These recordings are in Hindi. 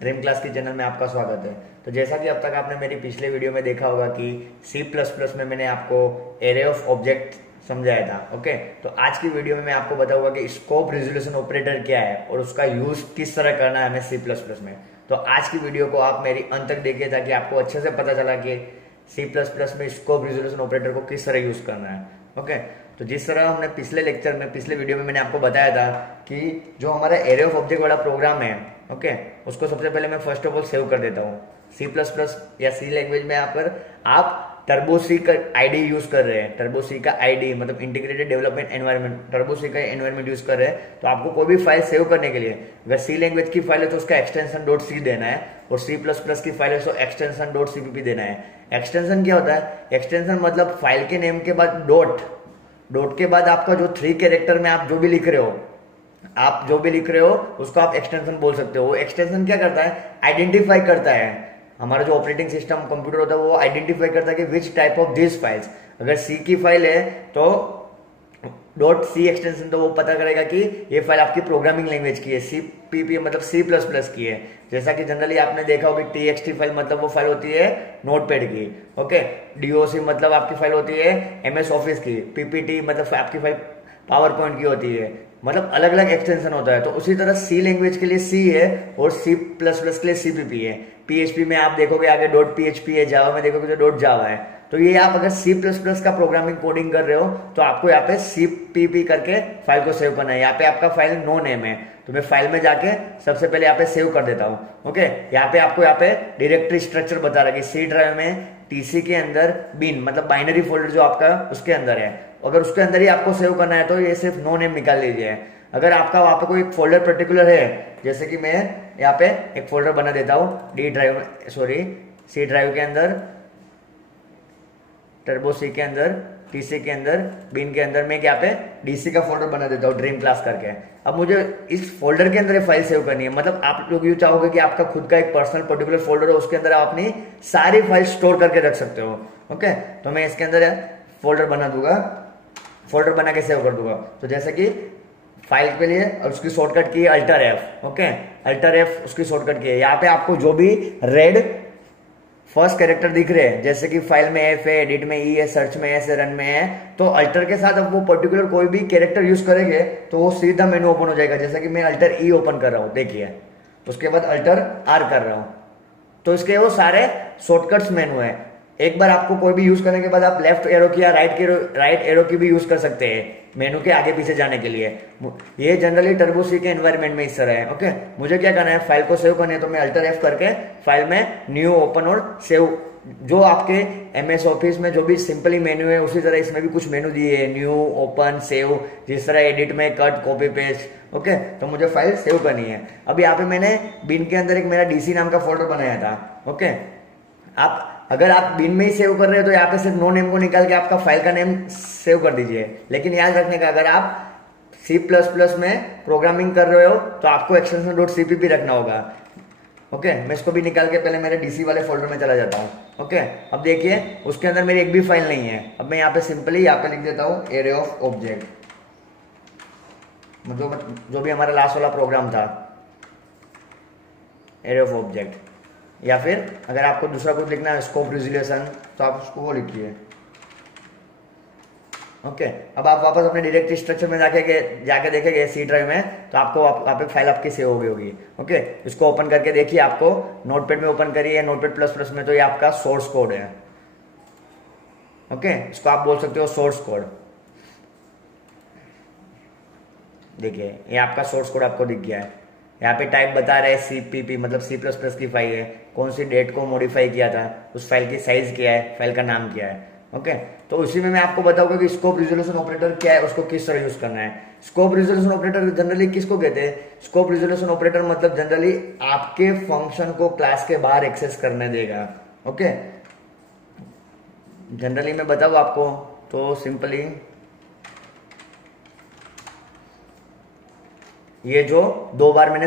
ड्रीम क्लास की चैनल में आपका स्वागत है। तो जैसा कि अब तक आपने मेरी पिछले वीडियो में देखा होगा कि C++ में मैंने आपको एरे ऑफ ऑब्जेक्ट समझाया था। ओके, तो आज की वीडियो में मैं आपको बताऊंगा कि स्कोप रिजोल्यूशन ऑपरेटर क्या है और उसका यूज किस तरह करना है हमें C++ में। तो आज की वीडियो को आप मेरी अंत तक देखिए ताकि आपको अच्छे से पता चला कि C++ में स्कोप रिजोल्यूशन ऑपरेटर को किस तरह यूज करना है। ओके, तो जिस तरह हमने पिछले वीडियो में मैंने आपको बताया था कि जो हमारा एरे ऑफ ऑब्जेक्ट वाला प्रोग्राम है, ओके, उसको सबसे पहले मैं फर्स्ट ऑफ ऑल सेव कर देता हूँ। C++ या C लैंग्वेज में यहाँ पर आप टर्बो सी का आईडी यूज कर रहे हैं। टर्बो सी का आईडी मतलब इंटीग्रेटेड डेवलपमेंट एनवायरनमेंट, टर्बो सी का एनवायरनमेंट यूज कर रहे हैं। तो आपको कोई भी फाइल सेव करने के लिए अगर C लैंग्वेज की फाइल है तो उसका एक्सटेंशन .c देना है, और C++ की फाइल है तो एक्सटेंशन .cpp देना है। एक्सटेंशन क्या होता है? एक्सटेंशन मतलब फाइल के नेम के बाद डॉट के बाद आपका जो 3 कैरेक्टर में आप जो भी लिख रहे हो उसको आप एक्सटेंशन बोल सकते हो। वो एक्सटेंशन क्या करता है? आइडेंटिफाई करता है। हमारा जो ऑपरेटिंग सिस्टम कंप्यूटर होता है वो आइडेंटिफाई करता है कि which type of this files. अगर सी की फाइल है तो .c एक्सटेंशन तो वो पता करेगा कि ये फाइल आपकी प्रोग्रामिंग लैंग्वेज की है, CPP मतलब C++ की है। जैसा कि जनरली आपने देखा होगा TXT फाइल मतलब वो फाइल होती है नोटपैड की। ओके, DOC मतलब आपकी फाइल होती है MS ऑफिस की। PPT मतलब आपकी फाइल पावर पॉइंट की होती है। मतलब अलग अलग एक्सटेंशन होता है। तो उसी तरह C लैंग्वेज के लिए C है और C++ के लिए CPP है। PHP में आप देखोगे आगे .php है, जावा में देखोगे तो .java है। तो ये आप अगर C++ का प्रोग्रामिंग कोडिंग कर रहे हो तो आपको यहाँ पे CPP करके फाइल को सेव करना है। यहाँ पे आपका फाइल नो नेम है तो मैं फाइल में जाके सबसे पहले यहाँ पे सेव कर देता हूँ। ओके, यहाँ पे आपको यहाँ पे डायरेक्टरी स्ट्रक्चर बता रहा है कि C ड्राइव में TC के अंदर बिन मतलब बाइनरी फोल्डर जो आपका उसके अंदर है। अगर उसके अंदर ही आपको सेव करना है तो ये सिर्फ नो नेम निकाल लीजिए। अगर आपका वहां पे कोई एक फोल्डर पर्टिकुलर है, जैसे कि मैं यहाँ पे एक फोल्डर बना देता हूँ C ड्राइव के अंदर, टर्बो सी के अंदर, TC के अंदर, बिन के अंदर मैं यहाँ पे DC का फोल्डर बना देता हूँ ड्रीम क्लास करके। अब मुझे इस फोल्डर के अंदर फाइल सेव करनी है। मतलब आप लोग यूँ चाहोगे कि आपका खुद का एक पर्सनल पर्टिकुलर फोल्डर है, उसके अंदर आप अपनी सारी फाइल स्टोर करके रख सकते हो। ओके, तो मैं इसके अंदर फोल्डर बना के सेव कर दूंगा। तो जैसे कि फाइल के लिए और उसकी शॉर्टकट की है Alt+F। ओके, Alt+F उसकी शॉर्टकट की है। यहाँ पे आपको जो भी रेड फर्स्ट कैरेक्टर दिख रहे हैं, जैसे कि फाइल में F है, एडिट में E है, सर्च में S है, रन में है, तो अल्टर के साथ अब वो पर्टिकुलर कोई भी कैरेक्टर यूज करेंगे तो वो सीधा मेनू ओपन हो जाएगा। जैसे कि मैं Alt+E ओपन कर रहा हूँ, देखिए, उसके बाद Alt+R कर रहा हूँ, तो इसके वो सारे शॉर्टकट्स मेनू है। एक बार आपको कोई भी यूज करने के बाद आप लेफ्ट एरो की या राइट एरो की भी यूज कर सकते हैं मेनू के आगे पीछे जाने के लिए। ये जनरली टर्बो सी के एनवायरनमेंट में इस तरह है। ओके, मुझे क्या करना है, फाइल को सेव करनी है तो मैं Alt+F करके फाइल में न्यू ओपन और सेव, जो आपके MS ऑफिस में जो भी सिंपली मेन्यू है उसी तरह इसमें भी कुछ मेनू दिए है, न्यू, ओपन, सेव, जिस तरह एडिट में कट, कॉपी, पेस्ट। ओके, तो मुझे फाइल सेव करनी है। अब यहाँ पे मैंने बिन के अंदर एक मेरा DC नाम का फोल्डर बनाया था। ओके, अगर आप बिन में ही सेव कर रहे हो तो यहाँ पे सिर्फ नो नेम को निकाल के आपका फाइल का नेम सेव कर दीजिए। लेकिन याद रखने का, अगर आप C++ में प्रोग्रामिंग कर रहे हो तो आपको एक्सटेंशन .cpp रखना होगा। ओके, मैं इसको भी निकाल के पहले मेरे DC वाले फोल्डर में चला जाता हूँ। ओके, अब देखिए उसके अंदर मेरी एक भी फाइल नहीं है। अब मैं यहाँ पे सिंपली यहाँ पे लिख देता हूँ एरे ऑफ ऑब्जेक्ट, जो भी हमारा लास्ट वाला प्रोग्राम था, एरे ऑफ ऑब्जेक्ट। या फिर अगर आपको दूसरा कुछ लिखना है, स्कोप रिजोल्यूशन, तो आप उसको वो लिखिए। ओके, अब आप वापस अपने डायरेक्टरी स्ट्रक्चर में जाके देखेंगे C ड्राइव में, तो आपको वहाँ पे फाइल आपकी सेव हो गई होगी। ओके, इसको ओपन करके देखिए, आपको नोटपैड में ओपन करिए, नोटपैड++ में, तो ये आपका सोर्स कोड है। ओके, इसको आप बोल सकते हो सोर्स कोड। देखिए ये आपका सोर्स कोड आपको दिख गया है। यहाँ पे टाइप बता रहे हैं CPP मतलब C++ की फाइल है, कौन सी डेट को मॉडिफाई किया था, उस फाइल की साइज क्या है, फाइल का नाम क्या है। ओके, तो उसी में मैं आपको बताऊंगा कि स्कोप रिजोल्यूशन ऑपरेटर क्या है, उसको किस तरह यूज करना है। स्कोप रिजोल्यूशन ऑपरेटर जनरली किसको कहते हैं? स्कोप रिजोल्यूशन ऑपरेटर मतलब जनरली आपके फंक्शन को क्लास के बाहर एक्सेस करने देगा। ओके, जनरली मैं बताऊँ आपको तो सिंपली ये जो दो बार मैंने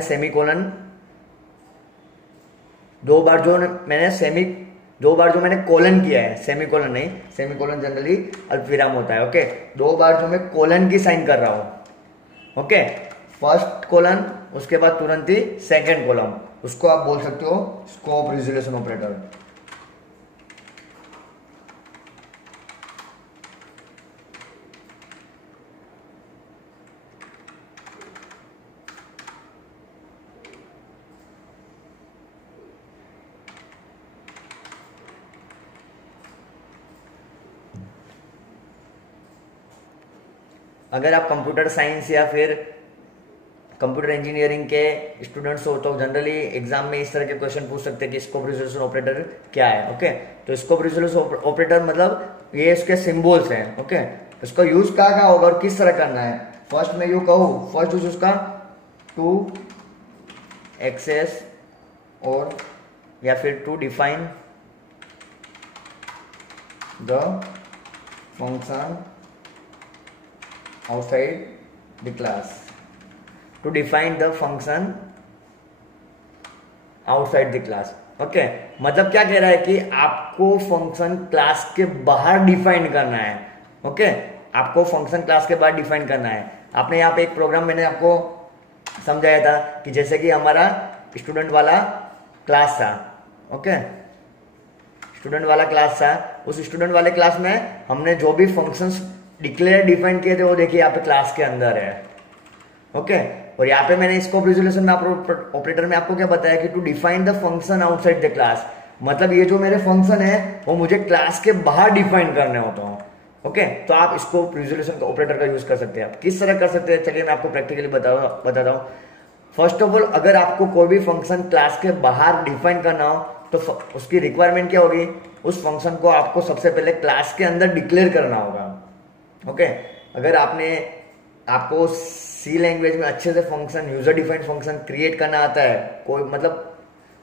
कोलन किया है, सेमीकोलन नहीं, सेमीकोलन जनरली अल्पविराम होता है। ओके, 2 बार जो मैं कोलन की साइन कर रहा हूं, ओके, फर्स्ट कोलन उसके बाद तुरंत ही सेकंड कोलम, उसको आप बोल सकते हो स्कोप रिजोल्यूशन ऑपरेटर। अगर आप कंप्यूटर साइंस या फिर कंप्यूटर इंजीनियरिंग के स्टूडेंट्स हो तो जनरली एग्जाम में इस तरह के क्वेश्चन पूछ सकते हैं कि स्कोप रिजोल्यूशन ऑपरेटर क्या है। ओके, तो स्कोप रिजोल्यूशन ऑपरेटर मतलब ये इसके सिंबल्स हैं। ओके, इसका यूज कहाँ होगा और किस तरह करना है। फर्स्ट मैं यू कहूँ, फर्स्ट यूज उसका टू एक्सेस और या फिर to define the function outside the class, to define the function outside the class। Okay, मतलब क्या कह रहा है कि आपको फंक्शन क्लास के बाहर डिफाइन करना है। ओके, आपको फंक्शन क्लास के बाहर डिफाइन करना है। आपने यहाँ पे एक प्रोग्राम मैंने आपको समझाया था कि जैसे कि हमारा स्टूडेंट वाला क्लास था। ओके, स्टूडेंट वाला क्लास था, उस स्टूडेंट वाले क्लास में हमने जो भी फंक्शंस डिक्लेयर डिफाइन किए थे वो देखिए यहाँ पे क्लास के अंदर है। ओके, और यहाँ पे मैंने स्कोप रिजोल्यूशन में ऑपरेटर में आपको क्या बताया कि to define the function outside the class, मतलब ये जो मेरे फंक्शन है वो मुझे क्लास के बाहर डिफाइन करने होता हूँ। ओके, तो आप स्कोप रिजोल्यूशन का ऑपरेटर का यूज कर सकते हैं। आप किस तरह कर सकते हैं, चलिए मैं आपको प्रैक्टिकली बताता हूँ। फर्स्ट ऑफ ऑल, अगर आपको कोई भी फंक्शन क्लास के बाहर डिफाइन करना हो तो उसकी रिक्वायरमेंट क्या होगी, उस फंक्शन को आपको सबसे पहले क्लास के अंदर डिक्लेयर करना होगा। ओके, अगर आपको सी लैंग्वेज में अच्छे से function user defined function create करना आता है, कोई मतलब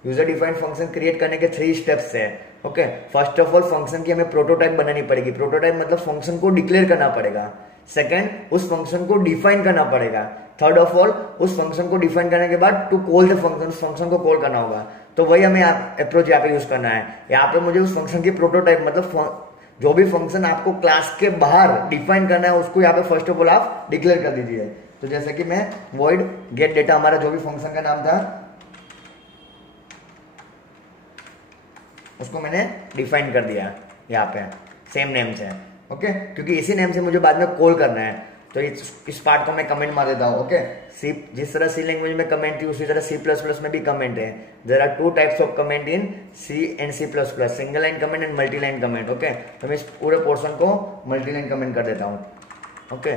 यूजर डिफाइंड फंक्शन क्रिएट करने के 3 स्टेप्स है। Okay, first of all function की हमें प्रोटोटाइप बनानी पड़ेगी। प्रोटोटाइप मतलब फंक्शन को डिक्लेयर करना पड़ेगा। सेकंड, उस फंक्शन को डिफाइन करना पड़ेगा। थर्ड ऑफ ऑल, उस फंक्शन को डिफाइन करने के बाद टू कॉल द फंक्शन, उस फंक्शन को कॉल करना होगा। तो वही हमें अप्रोच यहाँ पे यूज करना है। यहाँ पे मुझे उस फंक्शन की प्रोटोटाइप मतलब जो भी फंक्शन आपको क्लास के बाहर डिफाइन करना है उसको यहाँ पे फर्स्ट ऑफ ऑल आप डिक्लेयर कर दीजिए। तो जैसे कि मैं void get data, हमारा जो भी फंक्शन का नाम था उसको मैंने डिफाइन कर दिया यहाँ पे सेम नेम से। ओके, क्योंकि इसी नेम से मुझे बाद में कॉल करना है, तो इस पार्ट को मैं कमेंट मार देता हूँ। ओके, सी जिस तरह सी लैंग्वेज में कमेंट थी उसी तरह C++ में भी कमेंट है। There are 2 types of comment in C and C++, single line comment and multi line comment. Okay, तो मैं इस पूरे पोर्शन को मल्टी लाइन कमेंट कर देता हूँ। ओके,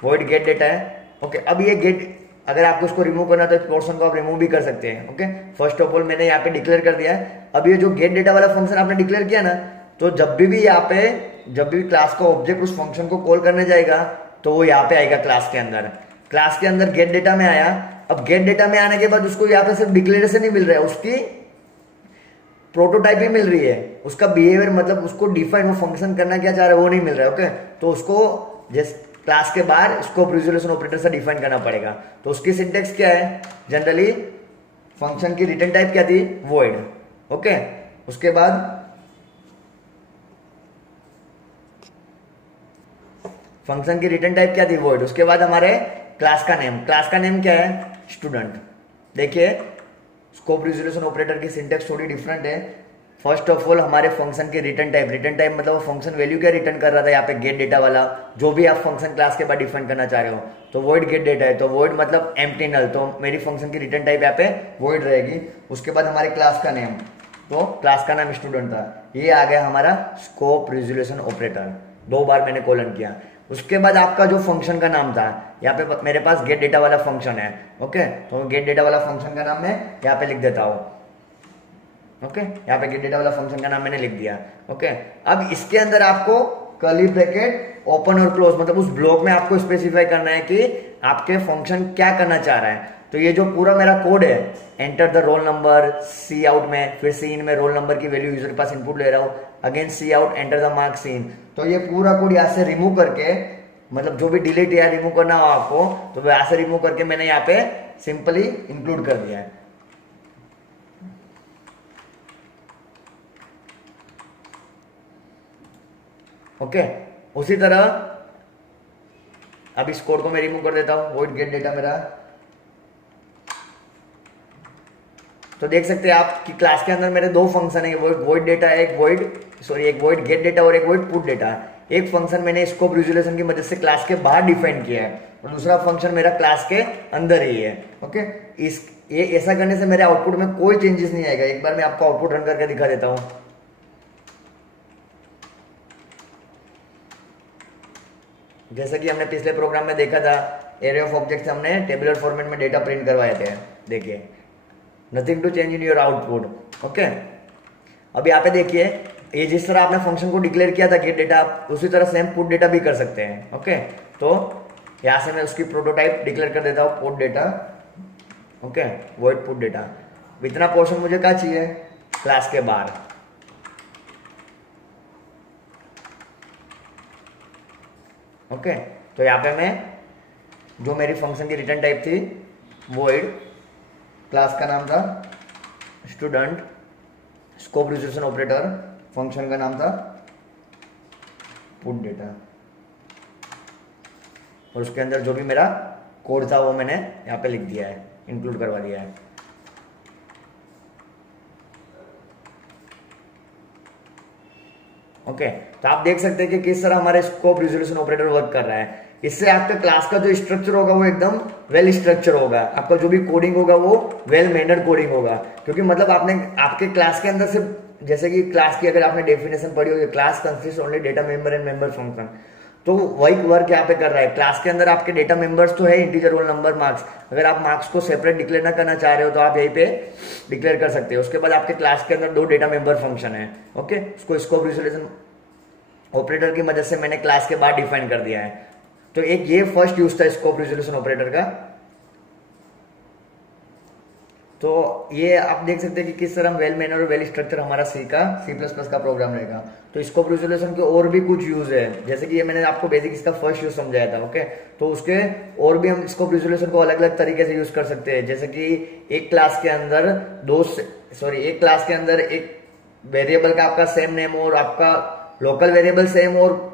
void get data है। ओके, अब ये गेट अगर आपको उसको रिमूव करना तो इस पोर्शन को आप रिमूव भी कर सकते हैं। ओके, फर्स्ट ऑफ ऑल मैंने यहाँ पे डिक्लेयर कर दिया है। अब ये जो गेट डेटा वाला फंक्शन आपने डिक्लेयर किया ना, तो जब भी यहाँ पे जब भी क्लास का ऑब्जेक्ट उस फंक्शन को कॉल करने जाएगा तो वो यहाँ पे आएगा क्लास के अंदर। क्लास के अंदर गेट डेटा में आया। अब गेट डेटा में आने के बाद उसको यहाँ पे सिर्फ डिक्लेरेशन नहीं मिल रहा है, उसकी प्रोटोटाइप ही मिल रही है। उसका बिहेवियर मतलब उसको डिफाइन वो फंक्शन करना क्या चाह रहा है वो नहीं मिल रहा है। ओके, तो उसको जैसे क्लास के बाहर स्कोप रिजोल्यूशन ऑपरेटर से डिफाइन करना पड़ेगा। तो उसकी सिंटेक्स क्या है, जनरली फंक्शन की रिटर्न टाइप क्या थी, void। ओके, उसके बाद फंक्शन की रिटर्न टाइप क्या थी, void। उसके बाद हमारे क्लास का नेम क्या है, स्टूडेंट। देखिए स्कोप रिजोल्यूशन ऑपरेटर की सिंटेक्स थोड़ी डिफरेंट है। फर्स्ट ऑफ ऑल हमारे फंक्शन की रिटर्न टाइप मतलब फंक्शन वैल्यू क्या रिटर्न कर रहा था, यहाँ पे गेट डेटा वाला जो भी आप फंक्शन क्लास के बाद डिफाइन करना चाह रहे हो। तो void गेट डेटा है, तो void मतलब एम्प्टी नल, तो मेरी फंक्शन की रिटर्न टाइप यहाँ पे void रहेगी। उसके बाद हमारे क्लास का नेम, तो क्लास का नाम स्टूडेंट था, ये आ गया हमारा स्कोप रिजोल्यूशन ऑपरेटर। 2 बार मैंने कॉलन किया। उसके बाद आपका जो फंक्शन का नाम था, यहाँ पे मेरे पास गेट डेटा वाला फंक्शन है। ओके, तो गेट डेटा वाला फंक्शन का नाम मैं यहाँ पे लिख देता हूँ। ओके, यहाँ पे गेट डेटा वाला फंक्शन का नाम मैंने लिख दिया। ओके, अब इसके अंदर आपको कर्ली ब्रैकेट ओपन और क्लोज मतलब उस ब्लॉक में आपको स्पेसिफाई करना है कि आपके फंक्शन क्या करना चाह रहा है। तो ये जो पूरा मेरा कोड है, enter the roll number, cout में, फिर सी इन में रोल नंबर की वैल्यू यूजर के पास इनपुट ले रहा हूँ, again cout, enter the marks cin. तो ये पूरा कोड यहाँ से रिमूव करके मतलब जो भी डिलीट या रिमूव करना हो आपको, तो यहाँ से रिमूव करके मैंने यहाँ पे सिंपली इंक्लूड कर दिया है। ओके, उसी तरह अब इस कोड को मैं रिमूव कर देता हूं, void गेट डेटा मेरा। तो देख सकते हैं आप कि क्लास के अंदर मेरे दो फंक्शन है, वॉइड डेटा है, एक वॉइड गेट डेटा और एक वॉइड पुट डेटा। एक फंक्शन मैंने स्कोप रिजोल्यूशन की मदद से क्लास के बाहर डिफाइन किया है और दूसरा फंक्शन मेरा क्लास के अंदर ही है। ओके, ये ऐसा करने से मेरे आउटपुट में कोई चेंजेस नहीं आएगा। एक बार मैं आपको आउटपुट रन करके दिखा देता हूं। जैसा कि हमने पिछले प्रोग्राम में देखा था, एरे ऑफ ऑब्जेक्ट से हमने टेबुलर फॉर्मेट में डेटा प्रिंट करवाए थे। देखिए, nothing to change in your output. Okay, अब यहाँ पे देखिए, ये जिस तरह आपने फंक्शन को डिक्लेयर किया था गेट डेटा, उसी तरह सेम पुट डेटा भी कर सकते हैं। ओके, तो यहां से मैं उसकी प्रोटोटाइप डिक्लेयर कर देता हूं, put data. Okay, void put data. इतना पोर्शन मुझे क्या चाहिए, क्लास के बाहर। ओके, तो यहाँ पे मैं जो मेरी फंक्शन की रिटर्न टाइप थी वॉइड, क्लास का नाम था student, scope resolution operator, function का नाम था पुट डेटा, और उसके अंदर जो भी मेरा कोड था वो मैंने यहाँ पे लिख दिया है, इंक्लूड करवा दिया है। ओके, तो आप देख सकते हैं कि किस तरह हमारे स्कोप रिजोल्यूशन ऑपरेटर वर्क कर रहा है। इससे आपके क्लास का जो स्ट्रक्चर होगा वो एकदम वेल स्ट्रक्चर होगा, आपका जो भी कोडिंग होगा वो वेल मैनर्ड कोडिंग होगा। क्योंकि मतलब आपने आपके क्लास के अंदर से, जैसे कि क्लास की अगर आपने डेफिनेशन पढ़ी होगी, class consist only data member and member function, तो वही वर्क यहाँ पे कर रहा है। क्लास के अंदर आपके डेटा मेंबर्स तो है, इंटीजर, रोल नंबर, मार्क्स। अगर आप मार्क्स को सेपरेट डिक्लेयर ना करना चाह रहे हो तो आप यहीं पे डिक्लेयर कर सकते हो। उसके बाद आपके क्लास के अंदर दो डेटा मेंबर फंक्शन है। ओके, उसको स्कोप रिजोल्यूशन ऑपरेटर की मदद से मैंने क्लास के बाद डिफाइन कर दिया है। तो एक ये फर्स्ट यूज था स्कोप रिजोल्यूशन ऑपरेटर का। तो ये आप देख सकते हैं कि किस तरह वेल मैनर और वेल स्ट्रक्चर हमारा सी प्लस प्लस का प्रोग्राम रहेगा। तो स्कोप रिजोल्यूशन के और भी कुछ यूज है, जैसे कि ये मैंने आपको बेसिक इसका फर्स्ट यूज समझाया था। ओके, तो उसके और भी हम स्कोप रिजोल्यूशन को अलग अलग तरीके से यूज कर सकते हैं। जैसे कि एक क्लास के अंदर एक वेरिएबल का आपका सेम नेम और आपका लोकल वेरिएबल सेम और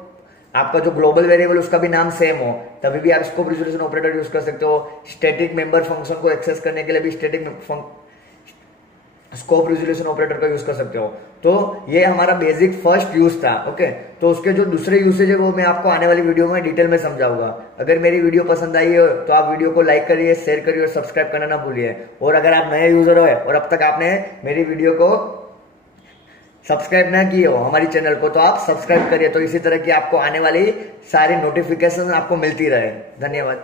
आपका जो ग्लोबल वेरिएबल उसका भी नाम सेम हो, तभी भी आप स्कोप रिजोल्यूशन ऑपरेटर यूज कर सकते हो। स्टैटिक मेंबर फंक्शन को एक्सेस करने के लिए भी स्कोप रिजोल्यूशन ऑपरेटर का यूज कर सकते हो। तो ये हमारा बेसिक फर्स्ट यूज था। ओके, तो उसके जो दूसरे यूसेज है वो मैं आपको आने वाली वीडियो में डिटेल में समझाऊंगा। अगर मेरी वीडियो पसंद आई हो तो आप वीडियो को लाइक करिए, शेयर करिए और सब्सक्राइब करना ना भूलिए। और अगर आप नए यूजर हो और अब तक आपने मेरी वीडियो को सब्सक्राइब ना किए हो हमारी चैनल को, तो आप सब्सक्राइब करिए, तो इसी तरह की आपको आने वाली सारी नोटिफिकेशन आपको मिलती रहे। धन्यवाद।